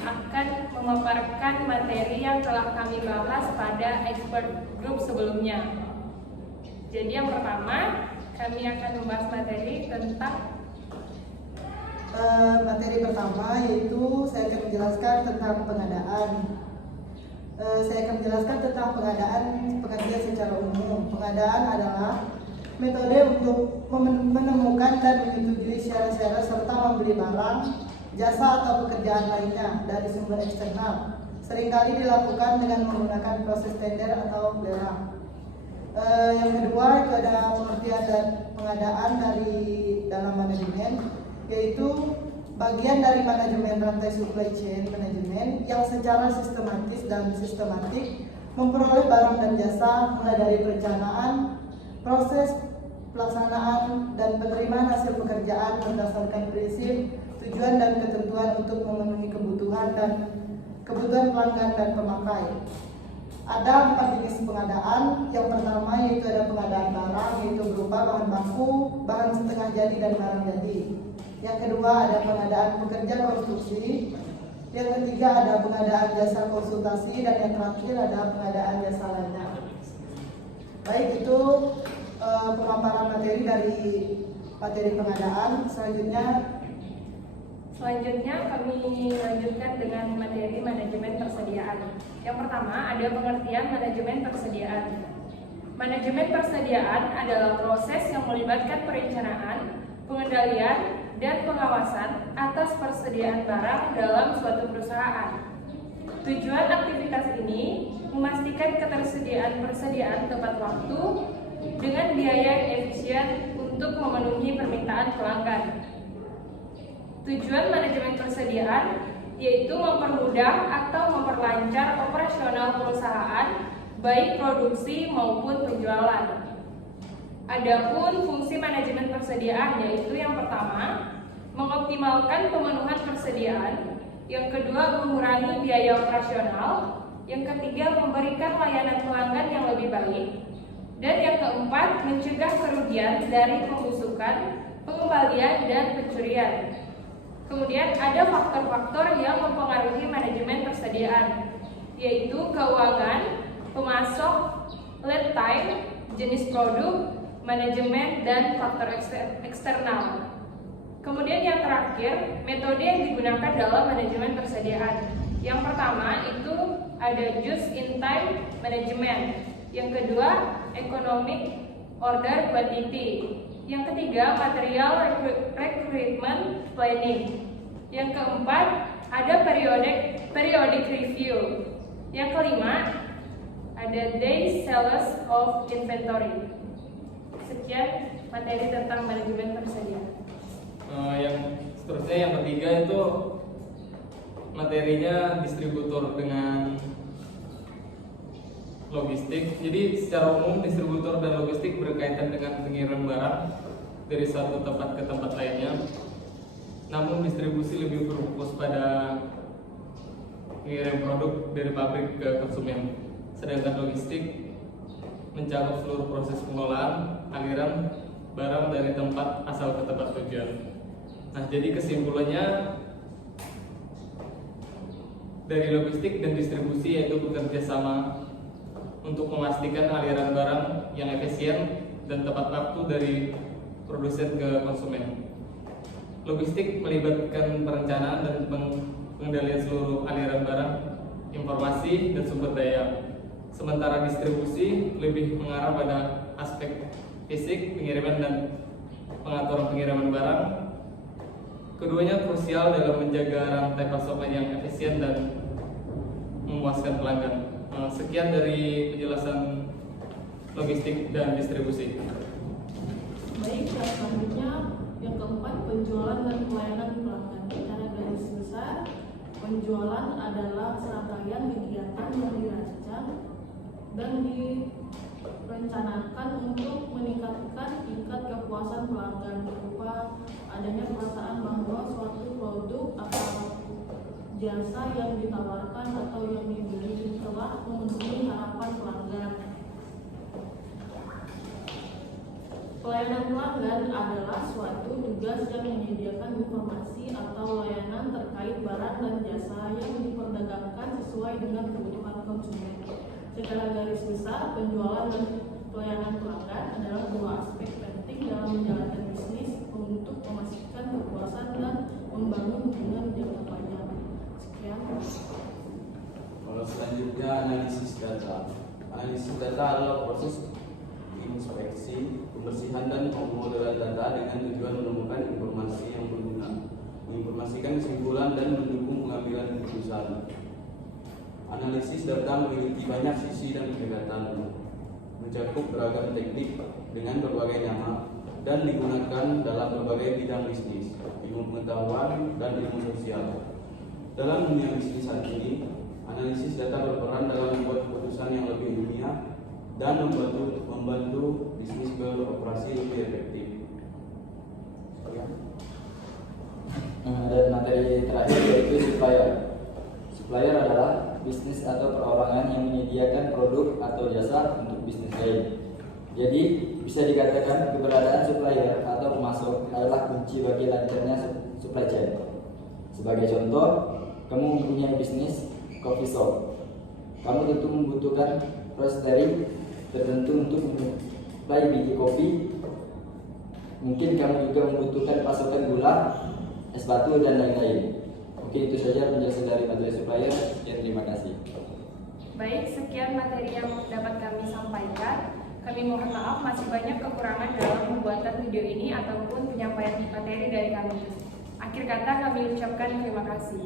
akan memaparkan materi yang telah kami bahas pada expert group sebelumnya. Jadi yang pertama, kami akan membahas materi tentang materi pertama, yaitu saya akan menjelaskan tentang pengadaan. Saya akan menjelaskan tentang pengadaan pekerja secara umum. Pengadaan adalah metode untuk menemukan dan menyetujui syarat-syarat serta membeli barang, jasa atau pekerjaan lainnya dari sumber eksternal. Seringkali dilakukan dengan menggunakan proses tender atau lelang. Yang kedua itu ada pengertian dan pengadaan dari dalam manajemen, yaitu bagian dari manajemen rantai supply chain manajemen yang secara sistematis dan sistematik memperoleh barang dan jasa mulai dari perencanaan, proses pelaksanaan dan penerimaan hasil pekerjaan berdasarkan prinsip, tujuan dan ketentuan untuk memenuhi kebutuhan pelanggan dan pemakai. Ada 4 jenis pengadaan. Yang pertama yaitu ada pengadaan barang, yaitu berupa bahan baku, bahan setengah jadi dan barang jadi. Yang kedua ada pengadaan pekerja konstruksi. Yang ketiga ada pengadaan jasa konsultasi, dan yang terakhir ada pengadaan jasa lainnya. Baik, itu pemaparan materi dari materi pengadaan. Selanjutnya kami lanjutkan dengan materi manajemen persediaan. Yang pertama ada pengertian manajemen persediaan. Manajemen persediaan adalah proses yang melibatkan perencanaan, pengendalian, dan pengawasan atas persediaan barang dalam suatu perusahaan. Tujuan aktivitas ini memastikan persediaan tepat waktu dengan biaya yang efisien untuk memenuhi permintaan pelanggan. Tujuan manajemen persediaan yaitu mempermudah atau memperlancar operasional perusahaan, baik produksi maupun penjualan. Adapun fungsi manajemen persediaan yaitu yang pertama, mengoptimalkan pemenuhan persediaan, yang kedua mengurangi biaya operasional, yang ketiga memberikan layanan pelanggan yang lebih baik, dan yang keempat mencegah kerugian dari pembusukan, pengembalian, dan pencurian. Kemudian ada faktor-faktor yang mempengaruhi manajemen persediaan, yaitu keuangan, pemasok, lead time, jenis produk, manajemen, dan faktor eksternal. Kemudian yang terakhir, metode yang digunakan dalam manajemen persediaan. Yang pertama itu ada just-in-time management. Yang kedua, economic order quantity. Yang ketiga, material recruitment planning. Yang keempat, ada periodic review. Yang kelima, ada days sales of inventory. Sekian materi tentang manajemen persediaan. Yang seterusnya yang ketiga itu materinya distributor dengan logistik. Jadi secara umum distributor dan logistik berkaitan dengan pengiriman barang dari satu tempat ke tempat lainnya. Namun distribusi lebih berfokus pada mengirim produk dari pabrik ke konsumen. Sedangkan logistik mencakup seluruh proses pengolahan, aliran barang dari tempat asal ke tempat tujuan. Nah, jadi kesimpulannya dari logistik dan distribusi yaitu bekerja sama untuk memastikan aliran barang yang efisien dan tepat waktu dari produsen ke konsumen. Logistik melibatkan perencanaan dan pengendalian seluruh aliran barang, informasi, dan sumber daya. Sementara distribusi lebih mengarah pada aspek fisik, pengiriman, dan pengaturan pengiriman barang. Keduanya krusial dalam menjaga rantai pasokan yang efisien dan memuaskan pelanggan. Sekian dari penjelasan logistik dan distribusi. Baik, selanjutnya yang keempat, penjualan dan pelayanan pelanggan. Secara garis besar, penjualan adalah serangkaian kegiatan yang dirancang dan direncanakan untuk meningkatkan tingkat kepuasan pelanggan berupa adanya perasaan bahwa suatu produk atau jasa yang ditawarkan atau yang dibeli telah memenuhi harapan pelanggan. Pelayanan pelanggan adalah suatu tugas yang menyediakan informasi atau layanan terkait barang dan jasa yang diperdagangkan sesuai dengan kebutuhan konsumen. Secara garis besar, penjualan dan pelayanan pelanggan adalah dua aspek penting dalam menjalankan bisnis untuk memastikan kepuasan dan membangun hubungan jangka panjang. Sekian. Kalau selanjutnya analisis data. Analisis data adalah proses inspeksi, pembersihan dan pemodelan data dengan tujuan menemukan informasi yang berguna, menginformasikan kesimpulan dan mendukung pengambilan keputusan. Analisis data memiliki banyak sisi dan pendekatan, mencakup beragam teknik dengan berbagai nama dan digunakan dalam berbagai bidang bisnis, ilmu pengetahuan dan ilmu sosial. Dalam dunia bisnis saat ini, analisis data berperan dalam membuat keputusan yang lebih ilmiah dan membantu bisnis beroperasi lebih efektif. Dan materi terakhir yaitu supplier. Supplier adalah bisnis atau perorangan yang menyediakan produk atau jasa untuk bisnis lain. Jadi bisa dikatakan keberadaan supplier atau pemasok adalah kunci bagi lancarnya supply chain. Sebagai contoh, kamu mempunyai bisnis coffee shop. Kamu tentu membutuhkan roastery tertentu untuk mensuplai biji kopi. Mungkin kamu juga membutuhkan pasokan gula, es batu, dan lain-lain. Mungkin itu saja penjelasan dari materi supplier. Sekian, terima kasih. Baik, sekian materi yang dapat kami sampaikan. Kami mohon maaf masih banyak kekurangan dalam pembuatan video ini ataupun penyampaian materi dari kami. Akhir kata kami ucapkan terima kasih.